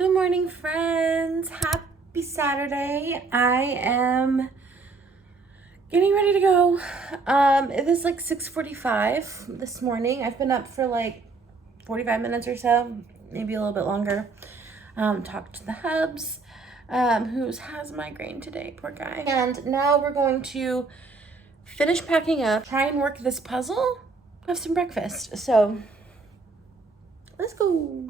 Good morning, friends. Happy Saturday. I am getting ready to go. It is like 6:45 this morning. I've been up for like 45 minutes or so, maybe a little bit longer. Talked to the hubs, who has migraine today, poor guy. And now we're going to finish packing up, try and work this puzzle, have some breakfast. So let's go.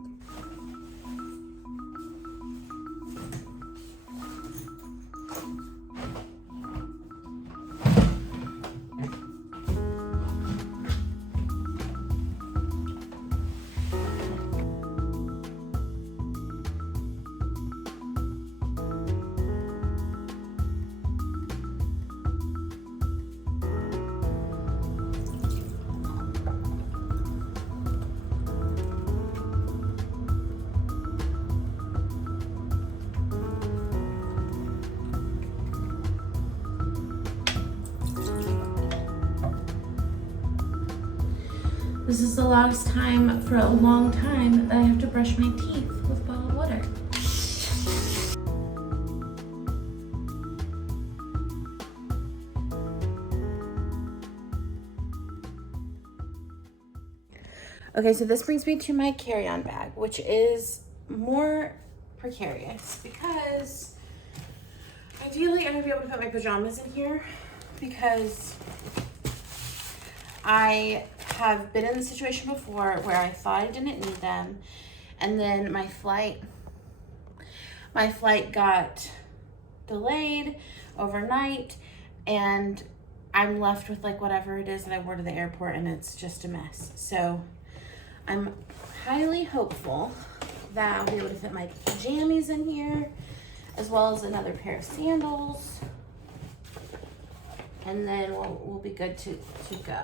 This is the last time for a long time that I have to brush my teeth with bottled water. Okay, so this brings me to my carry-on bag, which is more precarious because ideally I'm gonna be able to put my pajamas in here because I have been in the situation before where I thought I didn't need them, and then my flight got delayed overnight, and I'm left with like whatever it is that I wore to the airport, and it's just a mess. So I'm highly hopeful that I'll be able to fit my jammies in here, as well as another pair of sandals, and then we'll be good to go.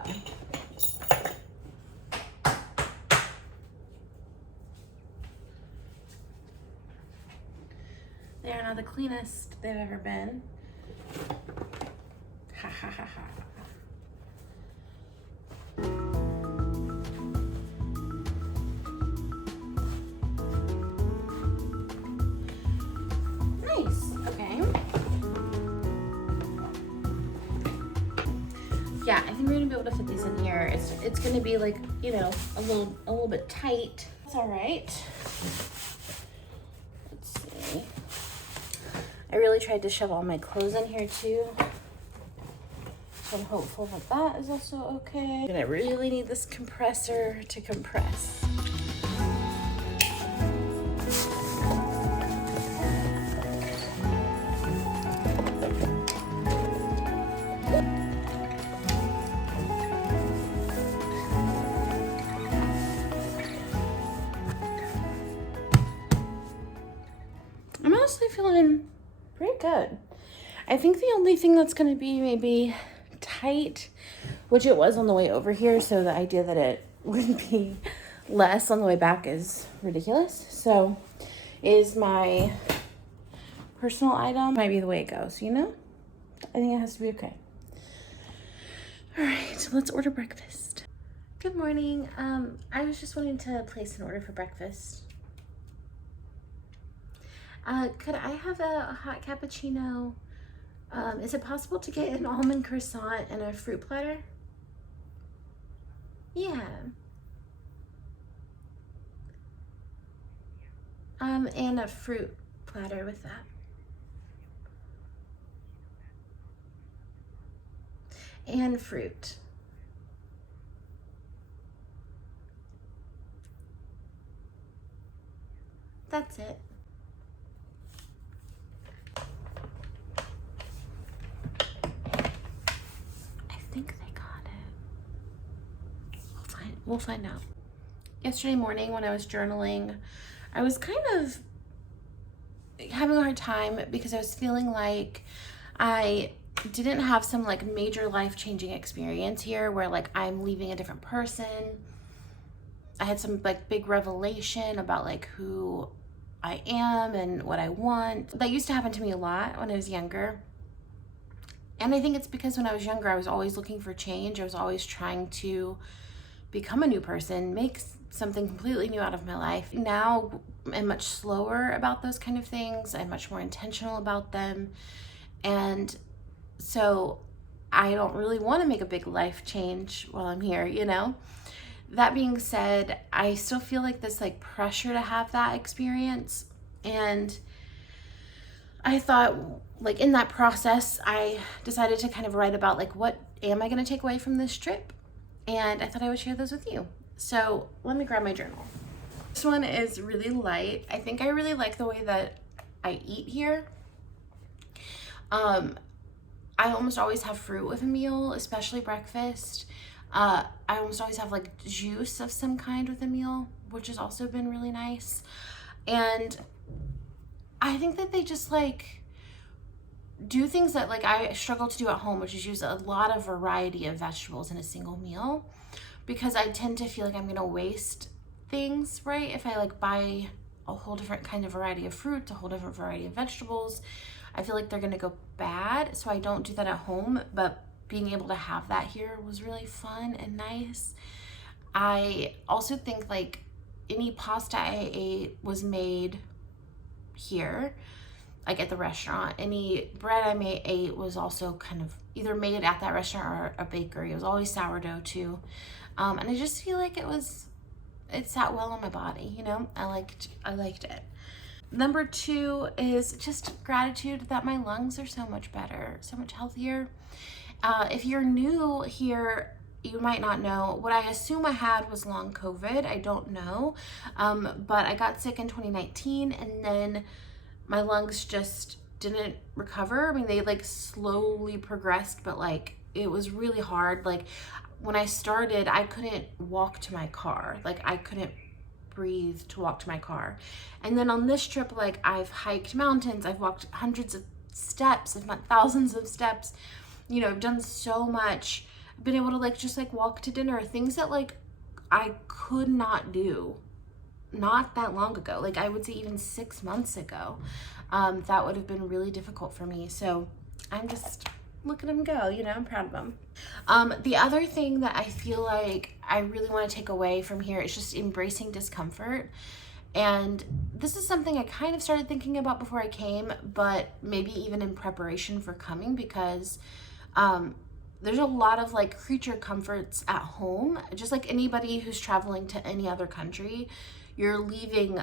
They are not the cleanest they've ever been. Ha ha ha ha. Nice, okay. Yeah, I think we're gonna be able to fit these in here. It's gonna be like, you know, a little bit tight. That's all right. Let's see. I really tried to shove all my clothes in here too. So I'm hopeful that that is also okay. And I really need this compressor to compress. I'm honestly feeling pretty good. I think the only thing that's going to be maybe tight, which it was on the way over here, so the idea that it would be less on the way back is ridiculous. So is my personal item. Might be the way it goes, you know? I think it has to be okay. All right, let's order breakfast. Good morning. I was just wanting to place an order for breakfast. Could I have a hot cappuccino? Is it possible to get an almond croissant and a fruit platter? Yeah. And a fruit platter with that. And fruit. That's it. I think they got it. We'll find out. Yesterday morning when I was journaling, I was kind of having a hard time because I was feeling like I didn't have some like major life-changing experience here where like I'm leaving a different person. I had some like big revelation about like who I am and what I want. That used to happen to me a lot when I was younger. And I think it's because when I was younger, I was always looking for change. I was always trying to become a new person, make something completely new out of my life. Now I'm much slower about those kind of things. I'm much more intentional about them. And so I don't really want to make a big life change while I'm here, you know? That being said, I still feel like this like pressure to have that experience. And I thought, like, in that process, I decided to kind of write about like, what am I going to take away from this trip? And I thought I would share those with you. So let me grab my journal. This one is really light. I think I really like the way that I eat here. I almost always have fruit with a meal, especially breakfast. I almost always have like juice of some kind with a meal, which has also been really nice. And I think that they just like do things that like I struggle to do at home, which is use a lot of variety of vegetables in a single meal, because I tend to feel like I'm gonna waste things, right? If I like buy a whole different kind of variety of fruit, a whole different variety of vegetables, I feel like they're gonna go bad. So I don't do that at home, but being able to have that here was really fun and nice. I also think like any pasta I ate was made here, like at the restaurant. Any bread I ate was also kind of either made at that restaurant or a bakery. It was always sourdough too. And I just feel like it sat well on my body, you know? I liked it. Number 2 is just gratitude that my lungs are so much better, so much healthier. If you're new here, you might not know. What I assume I had was long COVID. I don't know. But I got sick in 2019, and then my lungs just didn't recover. I mean, they like slowly progressed, but like it was really hard. Like when I started, I couldn't walk to my car. Like I couldn't breathe to walk to my car. And then on this trip, like I've hiked mountains, I've walked hundreds of steps, if not thousands of steps. You know, I've done so much. I've been able to like just like walk to dinner, things that like I could not do not that long ago. Like I would say even 6 months ago, that would have been really difficult for me. So I'm just, look at him go, you know, I'm proud of him. The other thing that I feel like I really want to take away from here is just embracing discomfort. And this is something I kind of started thinking about before I came, but maybe even in preparation for coming, because there's a lot of like creature comforts at home. Just like anybody who's traveling to any other country, you're leaving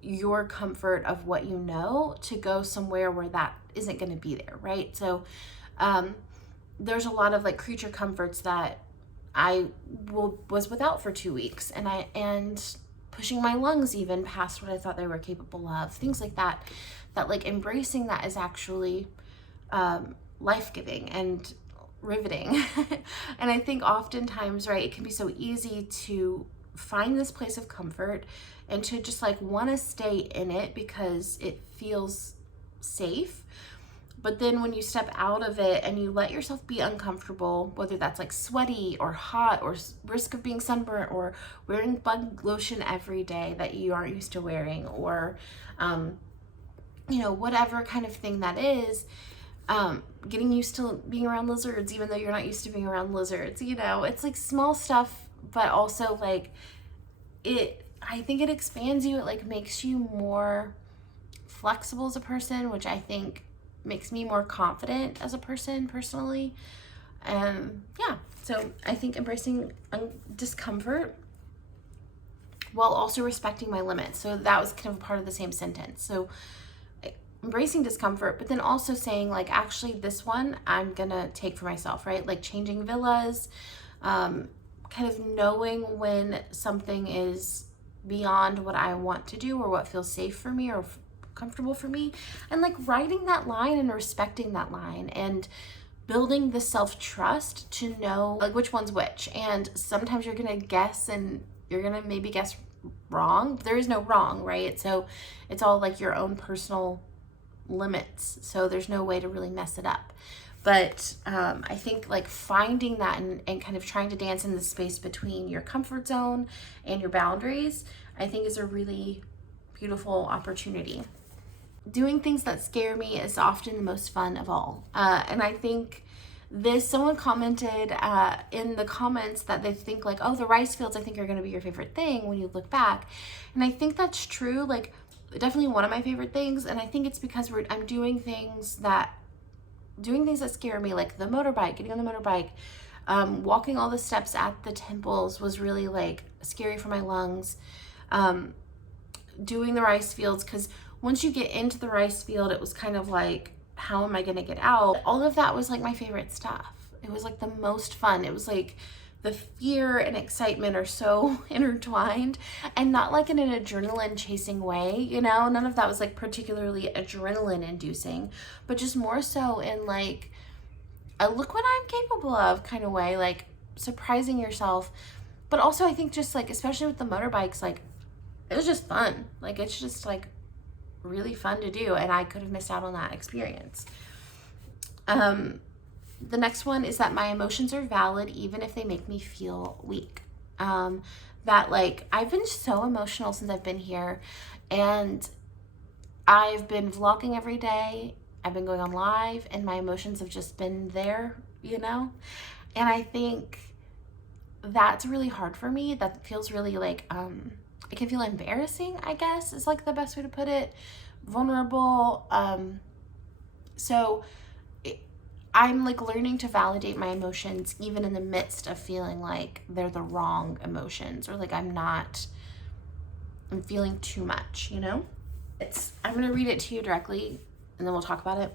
your comfort of what you know to go somewhere where that isn't going to be there, right? So there's a lot of like creature comforts that I was without for 2 weeks, and pushing my lungs even past what I thought they were capable of, things like that, that like embracing that is actually life-giving and riveting. And I think oftentimes, right, it can be so easy to find this place of comfort and to just like want to stay in it because it feels safe. But then when you step out of it and you let yourself be uncomfortable, whether that's like sweaty or hot or risk of being sunburnt or wearing bug lotion every day that you aren't used to wearing, or you know, whatever kind of thing that is, getting used to being around lizards even though you're not used to being around lizards, you know, it's like small stuff, but also like I think it expands you. It like makes you more flexible as a person, which I think makes me more confident as a person personally. Yeah, so I think embracing discomfort while also respecting my limits. So that was kind of a part of the same sentence. So embracing discomfort, but then also saying like, actually this one I'm gonna take for myself, right? Like changing villas, kind of knowing when something is beyond what I want to do or what feels safe for me or comfortable for me, and like writing that line and respecting that line and building the self-trust to know like which one's which. And sometimes you're gonna guess and you're gonna maybe guess wrong. There is no wrong, right? So it's all like your own personal limits, so there's no way to really mess it up. But I think like finding that and kind of trying to dance in the space between your comfort zone and your boundaries, I think is a really beautiful opportunity. Doing things that scare me is often the most fun of all. And I think Someone commented in the comments that they think like, oh, the rice fields I think are going to be your favorite thing when you look back. And I think that's true. Like, definitely one of my favorite things. And I think it's because I'm doing things that scare me, like the motorbike, getting on the motorbike, walking all the steps at the temples was really like scary for my lungs. Doing the rice fields, because once you get into the rice field, it was kind of like, how am I going to get out? All of that was like my favorite stuff. It was like the most fun. It was like the fear and excitement are so intertwined, and not like in an adrenaline chasing way, you know, none of that was like particularly adrenaline inducing, but just more so in like a look what I'm capable of kind of way, like surprising yourself. But also I think just like, especially with the motorbikes, like it was just fun. Like it's just like really fun to do, and I could have missed out on that experience. The next one is that my emotions are valid even if they make me feel weak. That like I've been so emotional since I've been here, and I've been vlogging every day. I've been going on live, and my emotions have just been there, you know? And I think that's really hard for me. That feels really like, it can feel embarrassing, I guess, is like the best way to put it. Vulnerable. So I'm like learning to validate my emotions even in the midst of feeling like they're the wrong emotions, or like I'm feeling too much, you know? I'm going to read it to you directly and then we'll talk about it.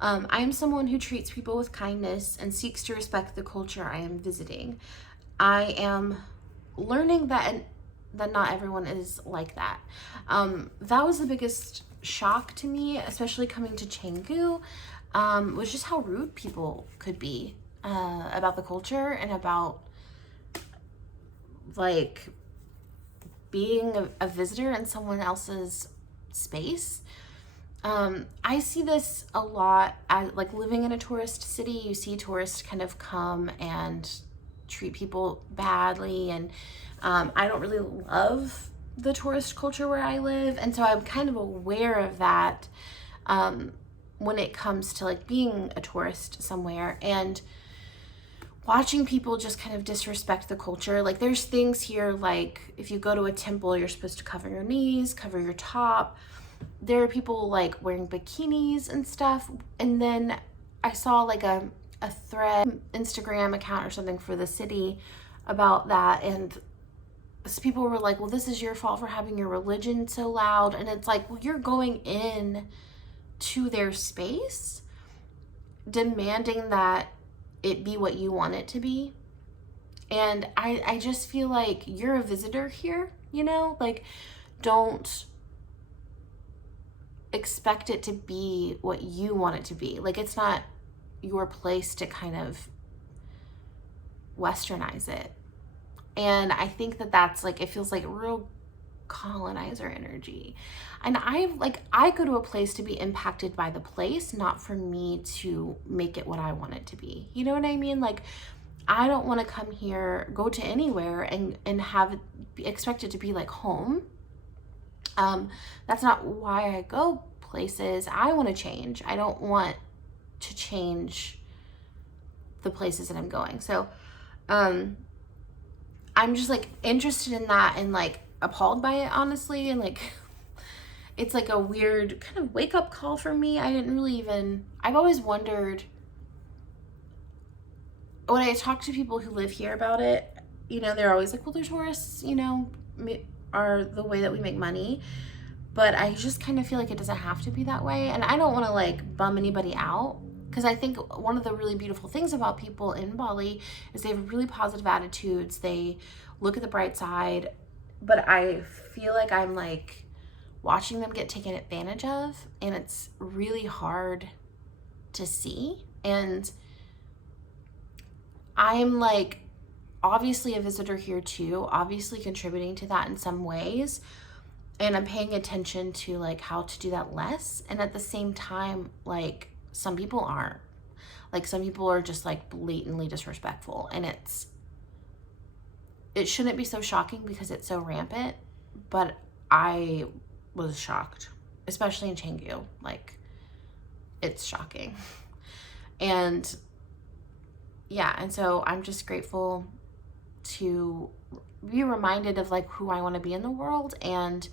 I am someone who treats people with kindness and seeks to respect the culture I am visiting. I am learning that not everyone is like that. That was the biggest shock to me, especially coming to Canggu, was just how rude people could be about the culture and about like being a visitor in someone else's space. I see this a lot as like living in a tourist city. You see tourists kind of come and treat people badly, and I don't really love the tourist culture where I live, and so I'm kind of aware of that when it comes to like being a tourist somewhere and watching people just kind of disrespect the culture. Like there's things here like if you go to a temple, you're supposed to cover your knees, cover your top. There are people like wearing bikinis and stuff. And then I saw like a thread Instagram account or something for the city about that, and people were like, well, this is your fault for having your religion so loud. And it's like, well, you're going in to their space demanding that it be what you want it to be. And I just feel like you're a visitor here, you know, like don't expect it to be what you want it to be. Like it's not your place to kind of westernize it. And I think that that's like, it feels like real colonizer energy. And I go to a place to be impacted by the place, not for me to make it what I want it to be. You know what I mean? Like I don't want to come here, go to anywhere and have it expect it to be like home. That's not why I go places. I want to change. I don't want to change the places that I'm going. So, I'm just like interested in that and like appalled by it, honestly. And like, it's like a weird kind of wake up call for me. I've always wondered when I talk to people who live here about it, you know, they're always like, well, the tourists, you know, are the way that we make money. But I just kind of feel like it doesn't have to be that way. And I don't want to like bum anybody out, because I think one of the really beautiful things about people in Bali is they have really positive attitudes. They look at the bright side, but I feel like I'm like watching them get taken advantage of, and it's really hard to see. And I'm like obviously a visitor here too, obviously contributing to that in some ways. And I'm paying attention to like how to do that less. And at the same time, like some people aren't. Like some people are just like blatantly disrespectful, and it shouldn't be so shocking because it's so rampant, but I was shocked, especially in Canggu. Like it's shocking. And yeah, and so I'm just grateful to be reminded of like who I want to be in the world and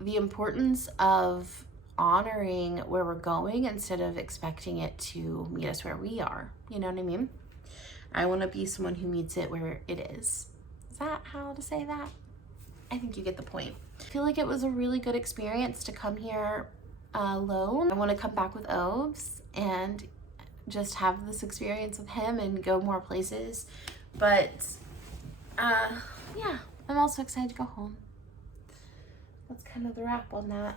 the importance of honoring where we're going instead of expecting it to meet us where we are. You know what I mean? I want to be someone who meets it where it is. Is that how to say that? I think you get the point. I feel like it was a really good experience to come here alone. I want to come back with Obes and just have this experience with him and go more places. But yeah, I'm also excited to go home. That's kind of the wrap on that.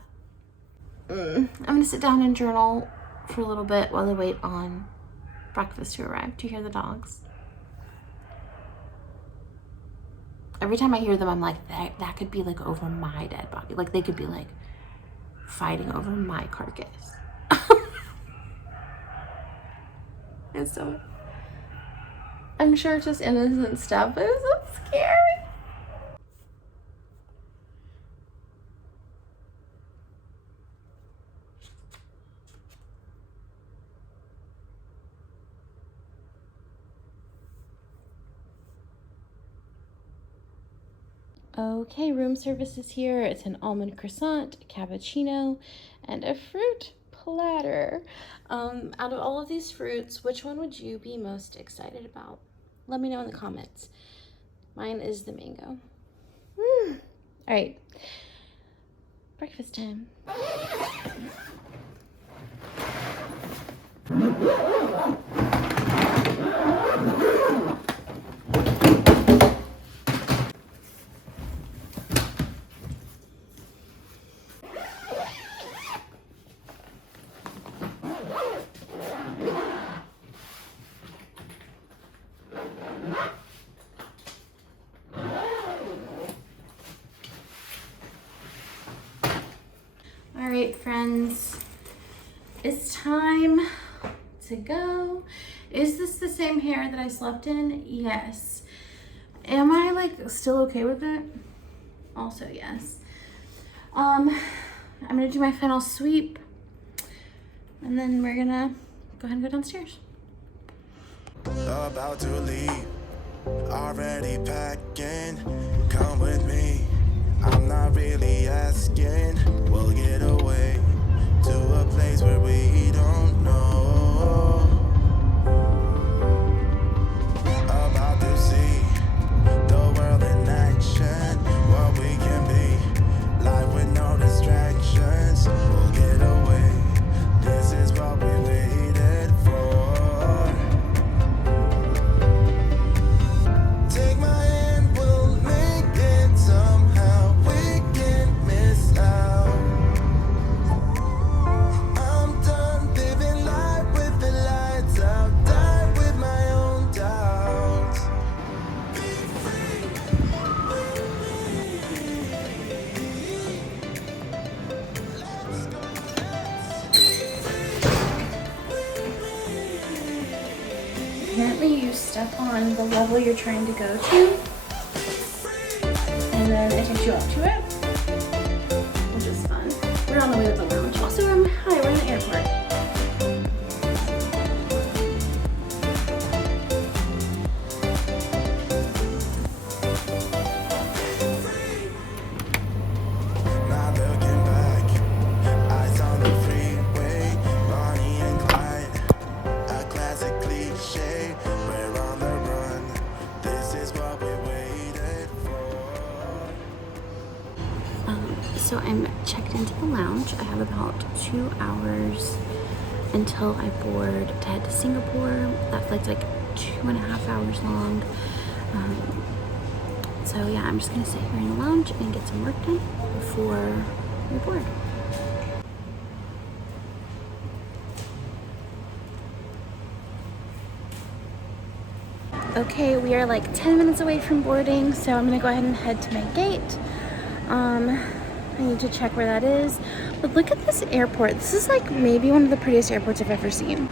I'm gonna sit down and journal for a little bit while I wait on breakfast to arrive. Do you hear the dogs? Every time I hear them, I'm like, that could be like over my dead body. Like they could be like fighting over my carcass. And so I'm sure it's just innocent stuff, but it was so scary. Okay, room service is here. It's an almond croissant, a cappuccino, and a fruit platter. Out of all of these fruits, which one would you be most excited about? Let me know in the comments. Mine is the mango. All right, breakfast time. All right, friends, it's time to go. Is this the same hair that I slept in? Yes. Am I like still okay with it? Also, yes. I'm gonna do my final sweep and then we're gonna go ahead and go downstairs. About to leave, already packing. Come with me, I'm not really asking. We'll get away to a place where we don't know. About to see the world in action, what we can be, life with no distractions. We'll get away, this is what we waited for. Take my hand, we'll make it somehow. We can't miss out. I'm done living life with the lights out. Die with my own doubts. Be free with me. Let's go, let's be free with me. Apparently you step on the level you're trying to go to and then it takes you up to it, which is fun. We're on the way to the lounge. Also, hi, we're in the airport. Not looking back, eyes on the freeway, Bonnie and Clyde, a classic cliche. We're on the run, this is what we waited for. So I'm checked into the lounge. I have about 2 hours until I board to head to Singapore. That flight's like 2.5 hours long. So yeah, I'm just gonna sit here in the lounge and get some work done before we board. Okay, we are like 10 minutes away from boarding, so I'm gonna go ahead and head to my gate. I need to check where that is. But look at this airport. This is like maybe one of the prettiest airports I've ever seen.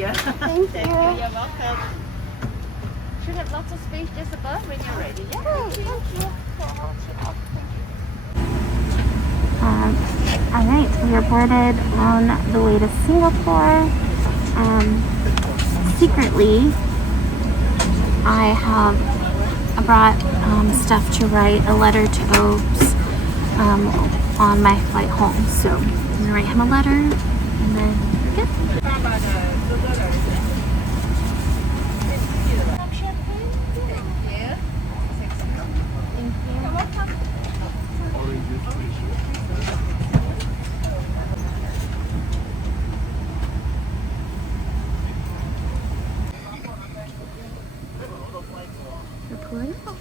you. Thank Thank you. you. You're welcome. Should have lots of space just above when you're ready. Yeah. Thank you. Alright, we are boarded on the way to Singapore. Secretly, I brought stuff to write a letter to Obes on my flight home. So I'm gonna write him a letter and then we're good. We're pulling out.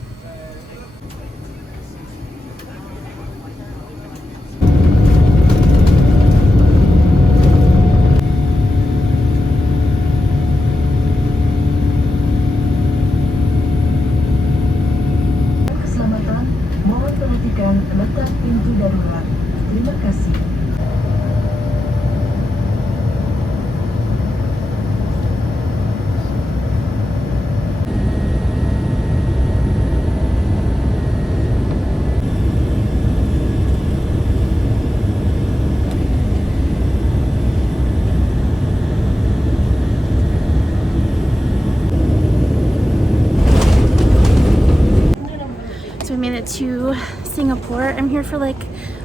Keselamatan, mohon perhatikan letak pintu darurat. Terima kasih. So we made it to Singapore. I'm here for like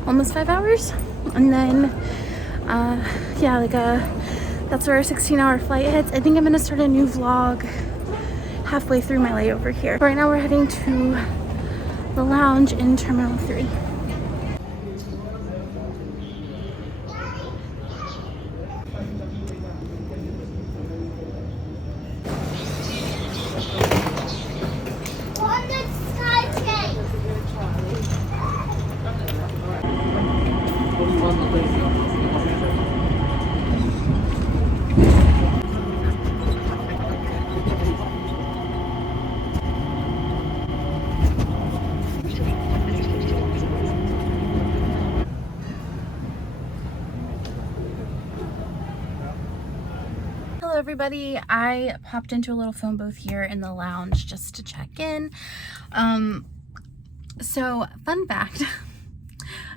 almost 5 hours. And then, yeah, that's where our 16-hour flight hits. I think I'm gonna start a new vlog halfway through my layover here. Right now we're heading to the lounge in Terminal 3. Hello everybody, I popped into a little phone booth here in the lounge just to check in. So fun fact,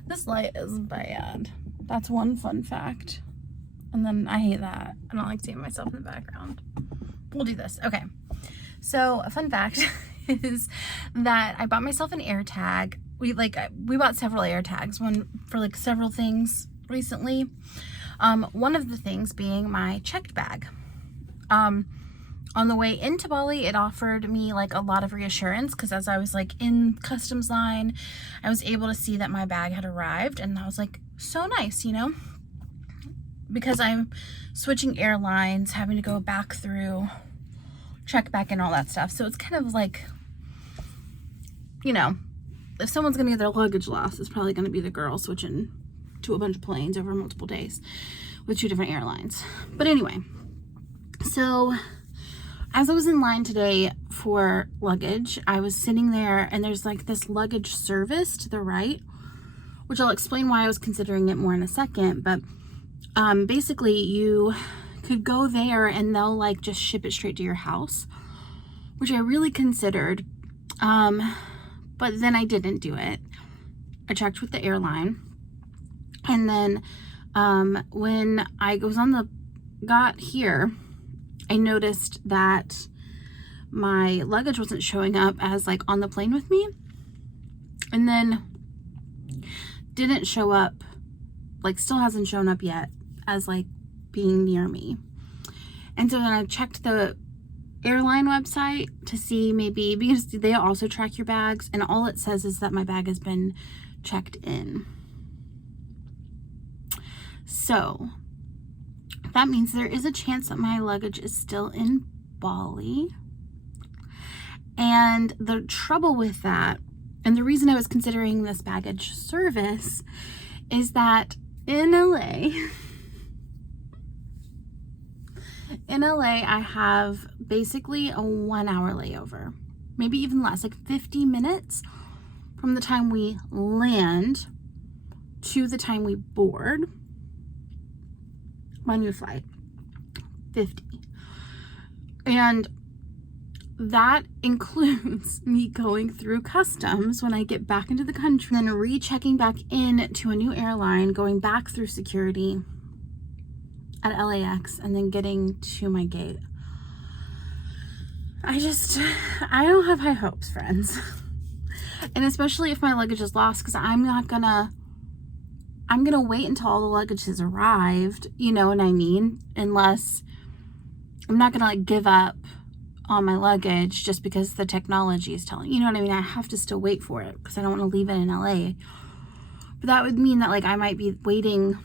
this light is bad. That's one fun fact. And then I hate that. I don't like seeing myself in the background. We'll do this. Okay. So a fun fact is that I bought myself an air tag. We bought several air tags, one for like several things recently. One of the things being my checked bag. On the way into Bali, it offered me like a lot of reassurance because as I was like in customs line, I was able to see that my bag had arrived, and I was like, so nice, you know, because I'm switching airlines, having to go back through, check back in, all that stuff. So it's kind of like, you know, if someone's gonna get their luggage lost, it's probably gonna be the girl switching to a bunch of planes over multiple days with 2 different airlines. But anyway, so as I was in line today for luggage, I was sitting there and there's like this luggage service to the right, which I'll explain why I was considering it more in a second. But basically you could go there and they'll like just ship it straight to your house, which I really considered. But then I didn't do it. I checked with the airline. And then when I got here, I noticed that my luggage wasn't showing up as like on the plane with me, and then didn't show up, like still hasn't shown up yet as like being near me. And so then I checked the airline website to see maybe, because they also track your bags, and all it says is that my bag has been checked in. So that means there is a chance that my luggage is still in Bali. And the trouble with that, and the reason I was considering this baggage service, is that in LA, I have basically a 1-hour layover, maybe even less, like 50 minutes from the time we land to the time we board my new flight. 50. And that includes me going through customs when I get back into the country, then rechecking back in to a new airline, going back through security at LAX, and then getting to my gate. I don't have high hopes, friends. And especially if my luggage is lost, because I'm gonna wait until all the luggage has arrived, you know what I mean? Unless I'm not gonna like give up on my luggage just because the technology is telling, you know what I mean? I have to still wait for it because I don't want to leave it in LA. But that would mean that like I might be waiting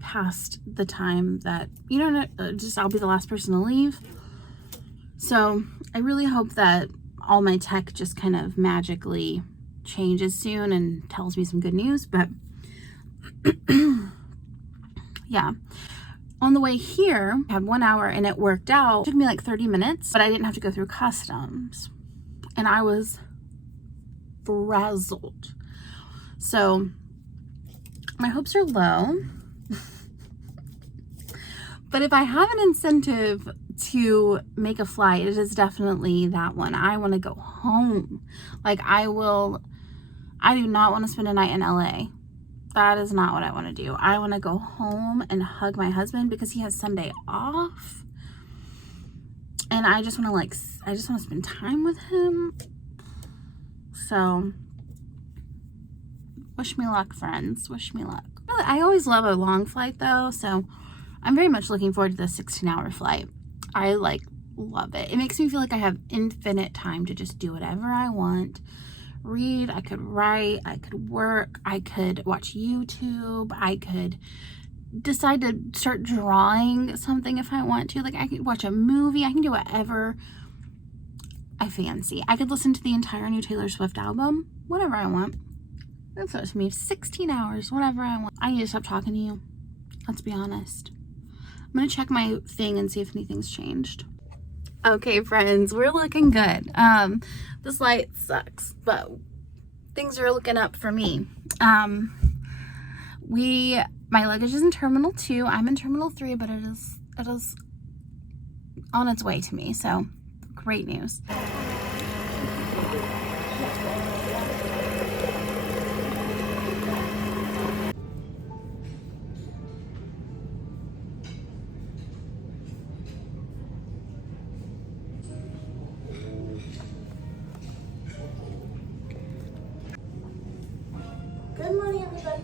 past the time that, you know, just I'll be the last person to leave. So I really hope that all my tech just kind of magically changes soon and tells me some good news. But yeah, on the way here, I had 1 hour and it worked out. It took me like 30 minutes, but I didn't have to go through customs. And I was frazzled. So my hopes are low. But if I have an incentive to make a flight, it is definitely that one. I want to go home. Like I do not want to spend a night in LA. That is not what I want to do. I want to go home and hug my husband because he has Sunday off. And I just want to spend time with him. So wish me luck, friends. Wish me luck. I always love a long flight though, so I'm very much looking forward to the 16-hour flight. I love it. It makes me feel like I have infinite time to just do whatever I want. Read, I could write, I could work, I could watch YouTube, I could decide to start drawing something if I want to. Like I could watch a movie, I can do whatever I fancy. I could listen to the entire new Taylor Swift album, whatever I want. That's up to me. 16 hours, whatever I want. I need to stop talking to you. Let's be honest. I'm gonna check my thing and see if anything's changed. Okay, friends, we're looking good. This light sucks, but things are looking up for me. My luggage is in Terminal 2. I'm in Terminal 3, but it is on its way to me, so great news. Good morning, everybody.